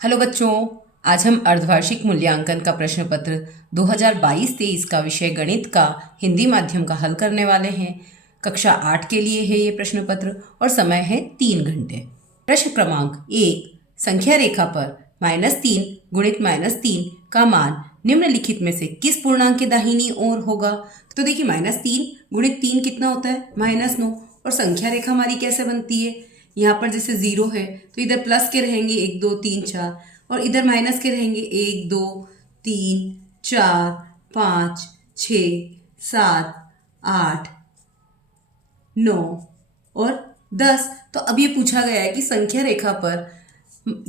Hello बच्चों, आज हम अर्धवार्षिक मूल्यांकन का प्रश्न पत्र 2022-23 का विषय गणित का हिंदी माध्यम का हल करने वाले हैं। कक्षा 8 के लिए है ये प्रश्न पत्र और समय है 3 घंटे। प्रश्न क्रमांक 1, संख्या रेखा पर -3 गुणित -3 का मान निम्नलिखित में से किस पूर्णांक के दाहिनी ओर होगा। तो देखिए, -3 गुणित 3 कितना होता है? -9। और संख्या रेखा हमारी कैसे बनती है? यहाँ पर जैसे 0 है तो इधर प्लस के रहेंगे 1 2 3 4 और इधर माइनस के रहेंगे 1 2 3 4 5 6 7 8 9 और 10। तो अब ये पूछा गया है कि संख्या रेखा पर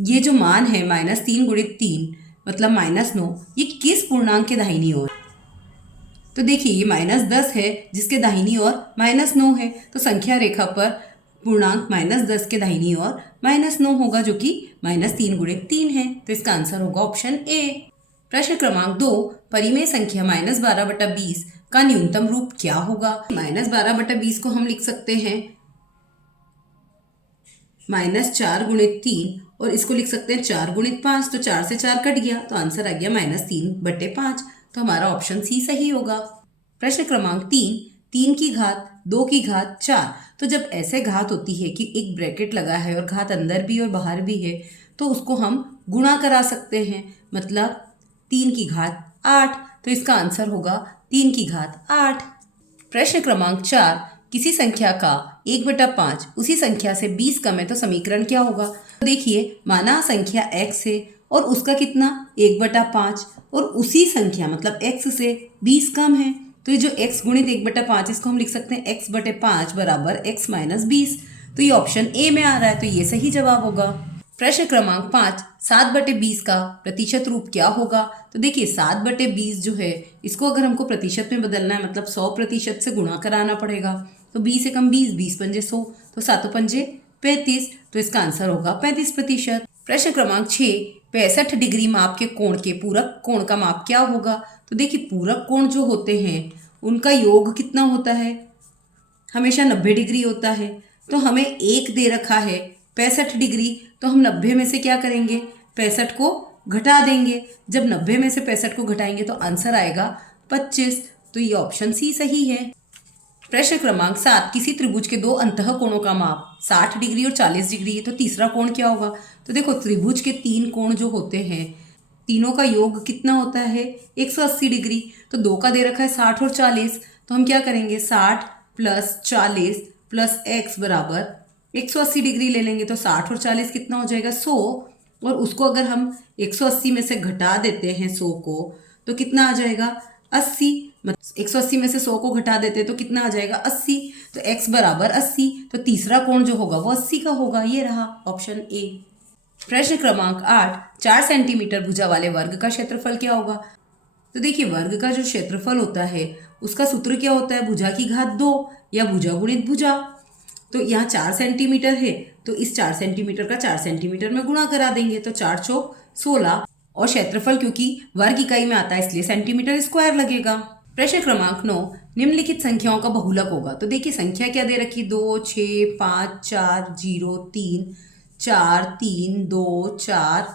ये जो मान है -3 गुणित 3 मतलब -9, ये किस पूर्णांक के दाहिनी ओर। तो देखिए, ये -10 है जिसके दाहिनी ओर -9 है, तो संख्या रेखा पर पूर्णांक -10 के दाहिनी ओर -9 होगा, जो कि -3 गुणित 3 है। तो इसका आंसर होगा ऑप्शन ए। प्रश्न क्रमांक 2, परिमेय संख्या -12/20 का न्यूनतम रूप क्या होगा। -12/20 को हम लिख सकते हैं -4 गुणित 3 और इसको लिख सकते हैं 4 गुणित 5। तो 4 से 4 कट गया तो आंसर आ गया -3/5। तो हमारा ऑप्शन सी सही होगा। प्रश्न क्रमांक 3, 3 की घात 2 की घात 4। तो जब ऐसे घात होती है कि एक ब्रैकेट लगा है और घात अंदर भी और बाहर भी है, तो उसको हम गुणा करा सकते हैं, मतलब 3 की घात 8। तो इसका आंसर होगा 3 की घात 8। प्रश्न क्रमांक 4, किसी संख्या का 1/5 उसी संख्या से 20 कम है तो समीकरण क्या होगा। तो देखिए, माना संख्या x है और उसका कितना 1/5 और उसी संख्या मतलब x से 20 कम है, तो ये जो x गुणित 1/5 इसको हम लिख सकते हैं x/5 बराबर x - 20। तो ये ऑप्शन ए में आ रहा है, तो ये सही जवाब होगा। प्रश्न क्रमांक 5, 7/20 का प्रतिशत रूप क्या होगा। तो देखिए, 7/20 जो है इसको अगर हमको प्रतिशत में बदलना है, मतलब 100% से गुणा कराना पड़ेगा। तो 20 से कम 20, 20 पंजे 100, तो 7 पंजे 35। तो इसका आंसर होगा 35%। प्रश्न क्रमांक 6, 65 डिग्री माप के कोण के पूरक कोण का माप क्या होगा। तो देखिए, पूरक कोण जो होते हैं उनका योग कितना होता है, हमेशा 90 डिग्री होता है। तो हमें एक दे रखा है 65 डिग्री, तो हम 90 में से क्या करेंगे, 65 को घटा देंगे। जब 90 में से 65 को घटाएंगे तो आंसर आएगा 25। तो ये ऑप्शन सी सही है। प्रश्न क्रमांक 7, किसी त्रिभुज के दो अंतः कोणों का माप 60 डिग्री और 40 डिग्री है, तो तीसरा कोण क्या होगा। तो देखो, त्रिभुज के 3 कोण जो होते हैं, तीनों का योग कितना होता है 180 डिग्री। तो 2 का दे रखा है 60 और 40, तो हम क्या करेंगे 60 + 40 + x बराबर 180 डिग्री ले लेंगे। तो 60 और 40 कितना हो जाएगा 100, और उसको अगर हम 180 में से घटा देते हैं 100 को, तो कितना आ जाएगा 80। 180 में से 100 को घटा देते तो कितना आ जाएगा 80। तो x बराबर 80, तो तीसरा कोण जो होगा वो 80 का होगा। ये रहा ऑप्शन ए। प्रश्न क्रमांक 8, 4 सेंटीमीटर भुजा वाले वर्ग का क्षेत्रफल क्या होगा। तो देखिए, वर्ग का जो क्षेत्रफल होता है उसका सूत्र क्या होता है, भुजा की घात 2 या भुजा गुणित भुजा। तो यहाँ 4 सेंटीमीटर है तो इस 4 सेंटीमीटर का 4 सेंटीमीटर में गुणा करा देंगे, तो 4 चौक 16 और क्षेत्रफल क्योंकि वर्ग इकाई में आता है इसलिए सेंटीमीटर स्क्वायर लगेगा। प्रश्न क्रमांक 9, निम्नलिखित संख्याओं का बहुलक होगा। तो देखिए, संख्या क्या दे रखी, 2 6 5 4 0 3 4 3 2 4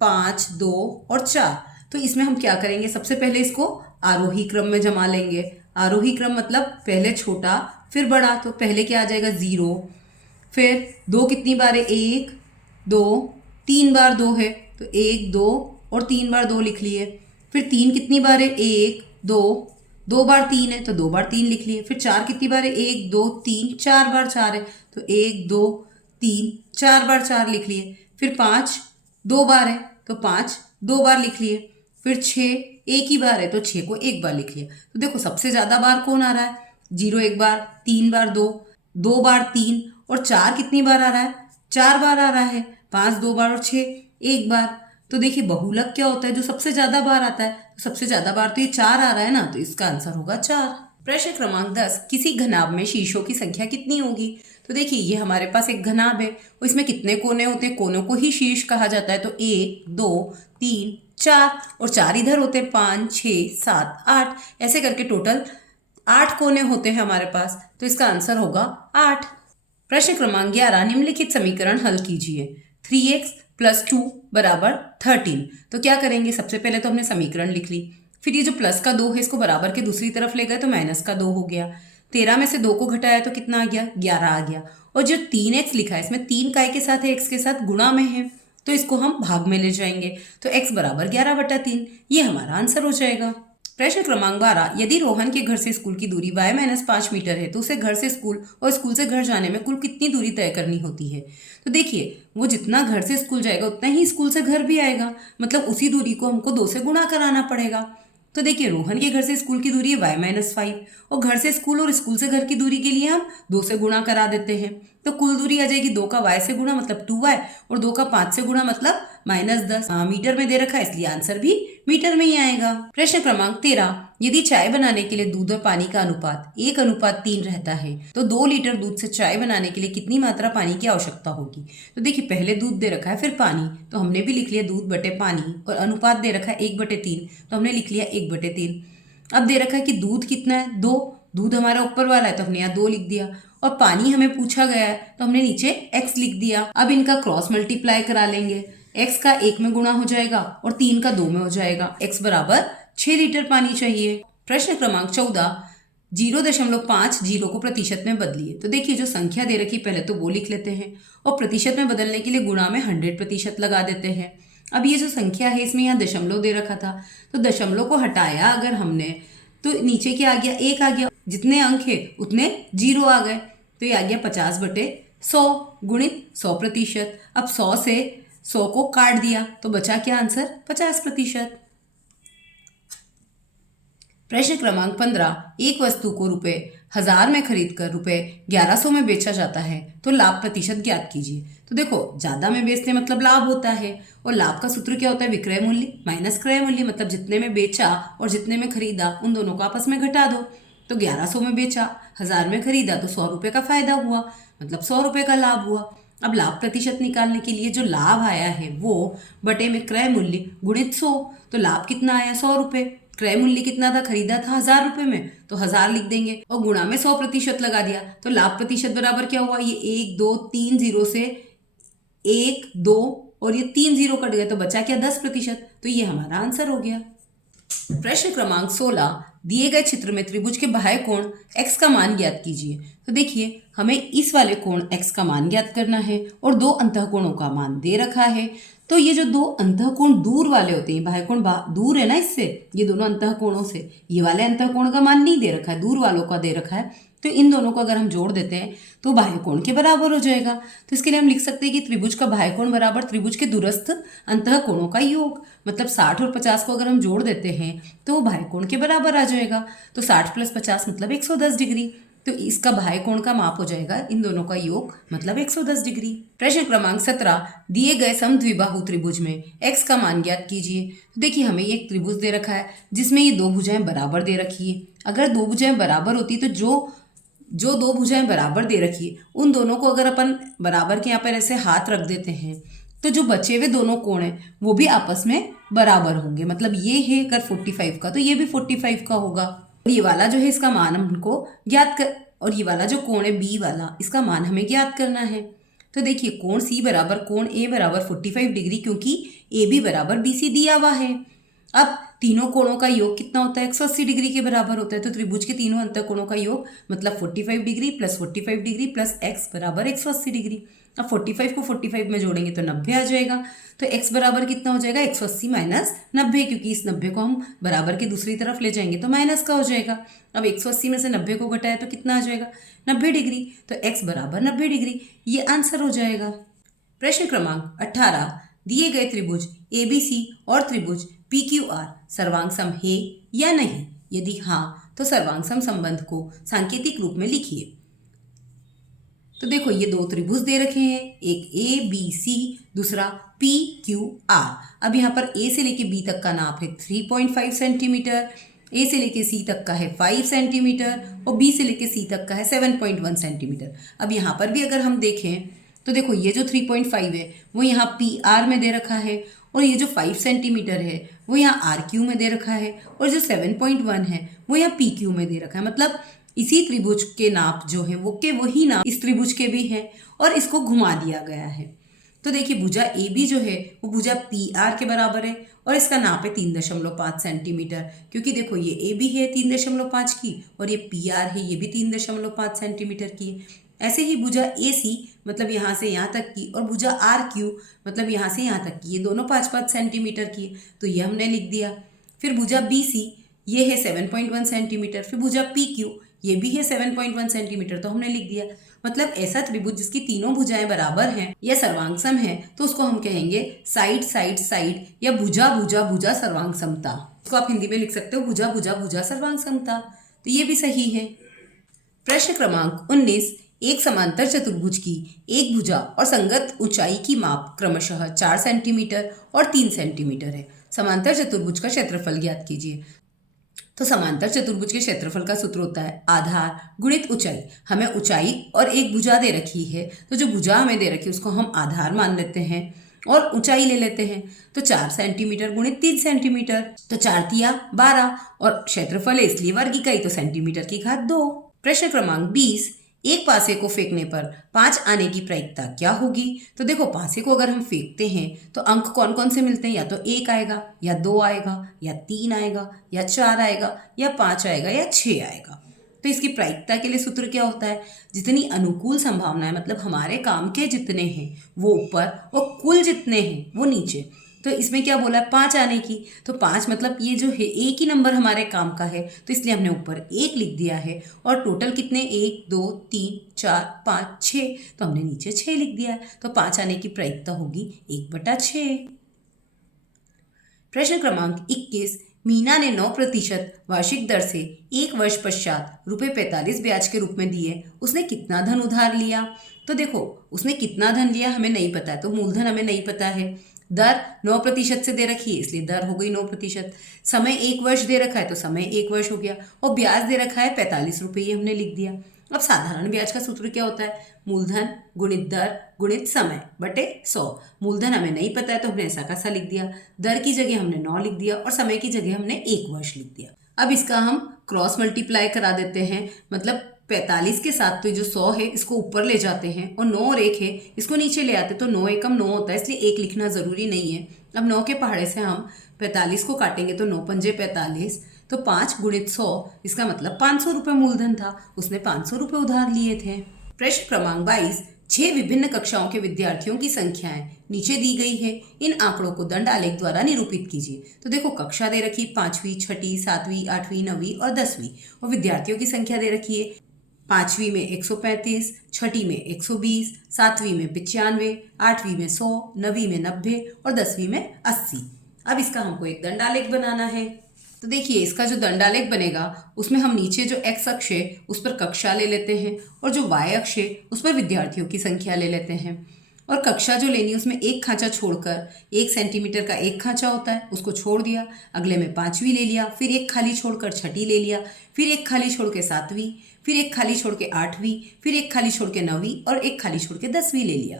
5 2 और 4। तो इसमें हम क्या करेंगे, सबसे पहले इसको आरोही क्रम में जमा लेंगे। आरोही क्रम मतलब पहले छोटा फिर बड़ा। तो पहले क्या आ जाएगा 0, फिर 2 कितनी बार है 1 2, 3 बार 2 है तो 1 2 और 3 बार 2 लिख लिए। फिर 3 कितनी बार है 1 2, 2 बार 3 है तो 2 बार 3 लिख लिए। फिर 4 कितनी बार है 1 2 3, 4 बार 4 है तो 1 2 3, 4 बार 4 लिख लिए। फिर 5 2 बार है तो 5 2 बार लिख लिए। फिर 6 एक ही बार है तो 6 को एक बार लिख लिया। तो देखो, सबसे ज़्यादा बार कौन आ रहा है, 0 एक बार, 3 बार 2, 2 बार 3 और 4 कितनी बार आ रहा है 4 बार आ रहा है। 5 2 बार और 6 एक बार। तो देखिए, बहुलक क्या होता है, जो सबसे ज्यादा बार आता है। तो सबसे ज्यादा बार तो ये 4 आ रहा है ना, तो इसका आंसर होगा 4। प्रश्न क्रमांक 10, किसी घनाभ में शीर्षों की संख्या कितनी होगी। तो देखिए, ये हमारे पास एक घनाभ है और इसमें कितने कोने होते हैं, कोनों को ही शीर्ष कहा जाता है। तो 1 2 3 4 और 4 इधर होते हैं 5 6 7 8, ऐसे करके टोटल 8 कोने होते हैं हमारे पास। तो इसका आंसर होगा 8। प्रश्न क्रमांक 11, निम्नलिखित समीकरण हल कीजिए। 3x प्लस 2 बराबर 13। तो क्या करेंगे, सबसे पहले तो हमने समीकरण लिख ली, फिर ये जो प्लस का 2 है इसको बराबर के दूसरी तरफ ले गए तो माइनस का 2 हो गया। 13 में से 2 को घटाया तो कितना आ गया, 11 आ गया। और जो 3x लिखा है इसमें 3 काय के साथ है, x के साथ गुणा में है, तो इसको हम भाग में ले जाएंगे, तो x बराबर 11/3, ये हमारा आंसर हो जाएगा। प्रश्न क्रमांक 12, यदि रोहन के घर से स्कूल की दूरी y-5 मीटर है तो उसे घर से स्कूल और स्कूल से घर जाने में कुल कितनी दूरी तय करनी होती है। तो देखिए, वो जितना घर से स्कूल जाएगा उतना ही स्कूल से घर भी आएगा, मतलब उसी दूरी को हमको 2 से गुणा कराना पड़ेगा। तो देखिए, रोहन के घर से स्कूल की दूरी है y-5 और घर से स्कूल और स्कूल से घर की दूरी के लिए हम 2 से गुणा करा देते हैं, तो कुल दूरी आ जाएगी 2 का y से गुणा मतलब 2y और 2 का 5 से गुणा मतलब -10। मीटर में दे रखा है इसलिए आंसर भी मीटर में ही आएगा। प्रश्न क्रमांक 13, यदि चाय बनाने के लिए दूध और पानी का अनुपात 1:3 रहता है तो 2 लीटर दूध से चाय बनाने के लिए कितनी मात्रा पानी की आवश्यकता होगी। तो देखिए, पहले दूध दे रखा है फिर पानी, तो हमने भी लिख लिया दूध बटे पानी, और अनुपात दे रखा है 1/3 तो हमने लिख लिया 1/3। अब दे रखा है कि दूध कितना है, 2, दूध हमारा ऊपर वाला है तो हमने यहाँ 2 लिख दिया, और पानी हमें पूछा गया है तो हमने नीचे x लिख दिया। अब इनका क्रॉस मल्टीप्लाई करा लेंगे, x का 1 में गुणा हो जाएगा और 3 का 2 में हो जाएगा, x बराबर 6 लीटर पानी चाहिए। प्रश्न क्रमांक 14, 0.5 जीरो को प्रतिशत में बदलिए। तो देखिए, जो संख्या दे रखी पहले तो वो लिख लेते हैं और प्रतिशत में बदलने के लिए गुणा में 100% लगा देते हैं। अब ये जो संख्या है इसमें यहाँ दशमलव दे रखा था, तो दशमलव को हटाया अगर हमने तो नीचे क्या आ गया, 1 आ गया, जितने अंक है उतने 0 आ गए, तो ये आ गया 50/100 गुणित 100%। अब 100 से 100 को काट दिया तो बचा क्या आंसर, 50%। प्रश्न क्रमांक 15, एक वस्तु को ₹1000 में खरीदकर ₹1100 में बेचा जाता है तो लाभ प्रतिशत ज्ञात कीजिए। तो देखो, ज्यादा में बेचने मतलब लाभ होता है, और लाभ का सूत्र क्या होता है, विक्रय मूल्य माइनस क्रय मूल्य, मतलब जितने में बेचा और जितने में खरीदा उन दोनों को आपस में घटा दो। तो 1100 में बेचा, 1000 में खरीदा तो 100 रुपये का फायदा हुआ, मतलब 100 रुपये का लाभ हुआ। अब लाभ प्रतिशत निकालने के लिए जो लाभ आया है वो बटे में क्रय मूल्य गुणित 100, तो लाभ कितना आया, 100 रुपये। क्रय मूल्य कितना था, खरीदा था 1000 रुपये में तो 1000 लिख देंगे और गुणा में 100% लगा दिया, तो लाभ प्रतिशत बराबर क्या हुआ, ये 1 2 3 जीरो से 1 2 और ये 3 जीरो कट गए तो बचा क्या, 10%। तो ये हमारा आंसर हो गया। प्रश्न क्रमांक 16, दिए गए चित्र में त्रिभुज के बाह्य कोण x का मान ज्ञात कीजिए। तो देखिए, हमें इस वाले कोण x का मान ज्ञात करना है और 2 अंतःकोणों का मान दे रखा है। तो ये जो 2 अंतःकोण दूर वाले होते हैं, बाह्य कोण दूर है ना इससे, ये दोनों अंतःकोणों से, ये वाले अंतःकोण का मान नहीं दे रखा है, दूर वालों का दे रखा है, तो इन दोनों को अगर हम जोड़ देते हैं तो बाह्य कोण के बराबर हो जाएगा। तो इसके लिए हम लिख सकते हैं कि त्रिभुज का बाह्य कोण बराबर त्रिभुज के दूरस्थ अंतःकोणों का योग, मतलब 60 और 50 को अगर हम जोड़ देते हैं तो बाह्य कोण के बराबर आ जाएगा। तो 60 + 50 मतलब 110 डिग्री, तो इसका बाह्य कोण का माप हो जाएगा इन दोनों का योग, मतलब 110 डिग्री। प्रश्न क्रमांक 17, दिए गए समद्विबाहु त्रिभुज में x का मान ज्ञात कीजिए। तो देखिए, हमें एक त्रिभुज दे रखा है जिसमें ये 2 भुजाएं बराबर दे रखी है। अगर 2 भुजाएं बराबर होती तो जो 2 भुजाएं बराबर दे रखी है उन दोनों को अगर अपन बराबर के यहाँ पर ऐसे हाथ रख देते हैं तो जो बचे हुए दोनों कोण हैं वो भी आपस में बराबर होंगे, मतलब ये है अगर 45 का तो ये भी 45 का होगा। और ये वाला जो है इसका मान हमको ज्ञात कर, और ये वाला जो कोण है बी वाला, इसका मान हमें ज्ञात करना है। तो देखिए, कोण सी बराबर कोण ए बराबर 45 डिग्री, क्योंकि ए बी बराबर बी सी दिया हुआ है। अब तीनों कोणों का योग कितना होता है, 180 डिग्री के बराबर होता है। तो त्रिभुज के तीनों अंतःकोणों का योग मतलब 45 डिग्री + 45 डिग्री + x बराबर 180 डिग्री। अब 45 को 45 में जोड़ेंगे तो 90 आ जाएगा। तो x बराबर कितना हो जाएगा, 180 - 90, क्योंकि इस 90 को हम बराबर के दूसरी तरफ ले जाएंगे तो माइनस का हो जाएगा। अब 180 में से 90 को घटाया तो कितना आ जाएगा, 90 डिग्री। तो x बराबर 90 डिग्री, ये आंसर हो जाएगा। प्रश्न क्रमांक 18, दिए गए त्रिभुज ABC और त्रिभुज PQR सर्वांग सम है या नहीं, यदि हाँ तो सर्वांग सम संबंध को सांकेतिक रूप में लिखिए। तो देखो, ये 2 त्रिभुज दे रखे हैं, एक ABC, दूसरा PQR। अब यहाँ पर A से लेके B तक का नाप है 3.5 सेंटीमीटर, A से लेके C तक का है 5 सेंटीमीटर और B से लेके C तक का है 7.1 सेंटीमीटर। अब यहाँ पर भी अगर हम देखें तो देखो, ये जो 3.5 है वो यहाँ PR में दे रखा है, और ये जो 5 सेंटीमीटर है वो यहाँ RQ में दे रखा है, और जो 7.1 है वो यहाँ PQ में दे रखा है। मतलब इसी त्रिभुज के नाप जो है वो के वही नाप इस त्रिभुज के भी हैं और इसको घुमा दिया गया है। तो देखिए भुजा ए बी जो है वो भुजा पी आर के बराबर है और इसका नाप है 3.5 सेंटीमीटर, क्योंकि देखो ये ए बी है 3.5 की और ये पी आर है ये भी 3.5 सेंटीमीटर की है। ऐसे ही भुजा ए सी मतलब यहाँ से यहाँ तक की और भुजा आर क्यू मतलब यहाँ से यहाँ तक की, ये दोनों 5-5 सेंटीमीटर की है, तो ये हमने लिख दिया। फिर भुजा बी सी ये है 7.1 सेंटीमीटर, फिर भुजा पी क्यू ये भी है 7.1 सेंटीमीटर, तो हमने लिख दिया। मतलब ऐसा त्रिभुज जिसकी तीनों भुजाएं बराबर हैं या सर्वांग सम है तो उसको हम कहेंगे साइड साइड साइड या भुजा भुजा भुजा सर्वांग समता। इसको आप हिंदी में लिख सकते हो भुजा भुजा भुजा सर्वांग समता, तो ये भी सही है। प्रश्न क्रमांक 19, एक समांतर चतुर्भुज की एक भुजा और संगत ऊंचाई की माप क्रमशः 4 सेंटीमीटर और 3 सेंटीमीटर है। समांतर चतुर्भुज का क्षेत्रफल ज्ञात कीजिए। तो समांतर चतुर्भुज के क्षेत्रफल का सूत्र होता है आधार गुणित ऊंचाई। हमें ऊंचाई और एक भुजा दे रखी है, तो जो भुजा हमें दे रखी है उसको हम आधार मान लेते हैं और ऊंचाई ले लेते हैं। तो 4 सेंटीमीटर गुणित 3 सेंटीमीटर, तो 4 तिया 12 और क्षेत्रफल है इसलिए वर्ग इकाई तो सेंटीमीटर की घात 2। प्रश्न क्रमांक 20, एक पासे को फेंकने पर 5 आने की प्रायिकता क्या होगी। तो देखो पासे को अगर हम फेंकते हैं तो अंक कौन कौन से मिलते हैं, या तो 1 आएगा या 2 आएगा या 3 आएगा या 4 आएगा या 5 आएगा या 6 आएगा। तो इसकी प्रायिकता के लिए सूत्र क्या होता है, जितनी अनुकूल संभावनाएं मतलब हमारे काम के जितने हैं वो ऊपर और कुल जितने हैं वो नीचे। तो इसमें क्या बोला है 5 आने की, तो 5 मतलब ये जो है एक ही नंबर हमारे काम का है तो इसलिए हमने ऊपर 1 लिख दिया है और टोटल कितने 1 2 3 4 5 6, तो हमने नीचे 6 लिख दिया है। तो 5 आने की प्रायिकता होगी 1/6। प्रश्न क्रमांक 21, मीना ने 9% वार्षिक दर से 1 वर्ष पश्चात ₹45 ब्याज के रूप में दिए, उसने कितना धन उधार लिया। तो देखो उसने कितना धन लिया हमें नहीं पता है, तो मूलधन हमें नहीं पता है। दर 9% से दे रखी है इसलिए दर हो गई 9%। समय 1 वर्ष दे रखा है तो समय 1 वर्ष हो गया और ब्याज दे रखा है 45 रुपये, ये हमने लिख दिया। अब साधारण ब्याज का सूत्र क्या होता है, मूलधन गुणित दर गुणित समय बटे 100। मूलधन हमें नहीं पता है तो हमने ऐसा कैसा लिख दिया, दर की जगह हमने 9 लिख दिया और समय की जगह हमने 1 वर्ष लिख दिया। अब इसका हम क्रॉस मल्टीप्लाई करा देते हैं, मतलब 45 के साथ तो जो 100 है इसको ऊपर ले जाते हैं और 9 और 1 है इसको नीचे ले आते, तो 9 एकम 9 होता है इसलिए 1 लिखना ज़रूरी नहीं है। अब 9 के पहाड़े से हम 45 को काटेंगे तो 9 पंजे 45, तो 5 गुणित 100 इसका मतलब 500 रुपये मूलधन था, उसने 500 रुपये उधार लिए थे। प्रश्न क्रमांक 22, 6 विभिन्न कक्षाओं के विद्यार्थियों की संख्याएं नीचे दी गई है, इन आंकड़ों को दंड आलेख द्वारा निरूपित कीजिए। तो देखो कक्षा दे रखी 5वीं 6ठी 7वीं 8वीं 9वीं और 10वीं और विद्यार्थियों की संख्या दे रखी है 5वीं में 135, 6ठी में 120, 7वीं में 95, 8वीं में 100, 9वीं में 90 और 10वीं में 80। अब इसका हमको एक दंडालेख बनाना है। तो देखिए इसका जो दंडालेख बनेगा उसमें हम नीचे जो x अक्ष है उस पर कक्षा ले लेते हैं और जो y अक्ष है उस पर विद्यार्थियों की संख्या ले लेते हैं। और कक्षा जो लेनी है उसमें एक खांचा छोड़कर 1 सेंटीमीटर का एक खांचा होता है उसको छोड़ दिया, अगले में 5वीं ले लिया, फिर एक खाली छोड़कर 6ठी ले लिया, फिर एक खाली छोड़ के 7वीं, फिर एक खाली छोड़ के 8वीं, फिर एक खाली छोड़ के 9वीं और एक खाली छोड़ के 10वीं ले लिया।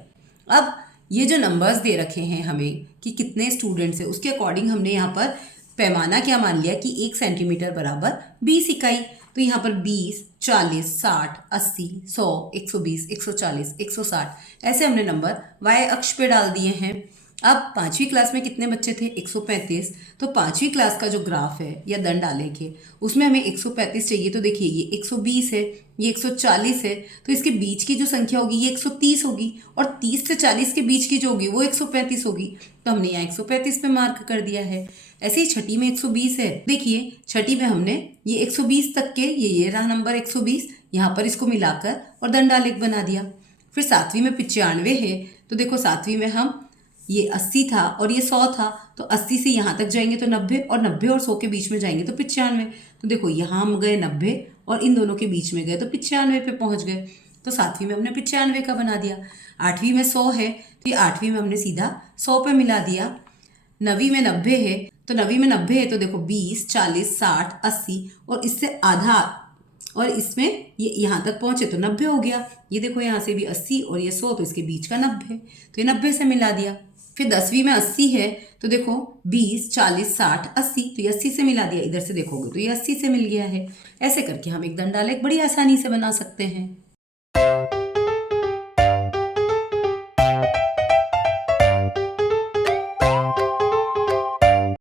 अब ये जो नंबर्स दे रखे हैं हमें कि कितने स्टूडेंट्स हैं उसके अकॉर्डिंग हमने यहाँ पर पैमाना क्या मान लिया कि 1 सेंटीमीटर बराबर 20 इकाई। तो यहाँ पर 20, 40, 60, 80, 100, 120, 140, 160 ऐसे हमने नंबर y अक्ष पे डाल दिए हैं। अब 5वीं क्लास में कितने बच्चे थे 135, तो 5वीं क्लास का जो ग्राफ है या दंडालेख है उसमें हमें 135 चाहिए। तो देखिए ये 120 है ये 140 है, तो इसके बीच की जो संख्या होगी ये 130 होगी और 30 से 40 के बीच की जो होगी वो 135 होगी, तो हमने यहाँ 135 पे मार्क कर दिया है। ऐसे ही 6ठी में 120 है, देखिए 6ठी में हमने ये 120 तक के ये रहा नंबर 120, यहाँ पर इसको मिलाकर और दंडालेख बना दिया। फिर 7वीं में 95 है, तो देखो 7वीं में हम ये 80 था और ये 100 था, तो 80 से यहाँ तक जाएंगे तो 90 और 90 और 100 के बीच में जाएंगे तो 95। तो देखो यहाँ हम गए 90 और इन दोनों के बीच में गए तो 95 पे पहुँच गए, तो 7वीं में हमने 95 का बना दिया। 8वीं में 100 है तो ये 8वीं में हमने सीधा 100 पे मिला दिया। 9वीं में 90 है, तो 9वीं में 90 है तो देखो 20, 40, 60, 80 और इससे आधा और इसमें ये यहाँ तक पहुँचे तो 90 हो गया। ये देखो यहाँ से भी 80 और ये 100 तो इसके बीच का 90, तो ये 90 से मिला दिया। फिर 10वीं में 80 है तो देखो 20, 40, 60, 80 तो ये 80 से मिला दिया, इधर से देखोगे तो ये 80 से मिल गया है। ऐसे करके हम एक दंडालेख बड़ी आसानी से बना सकते हैं।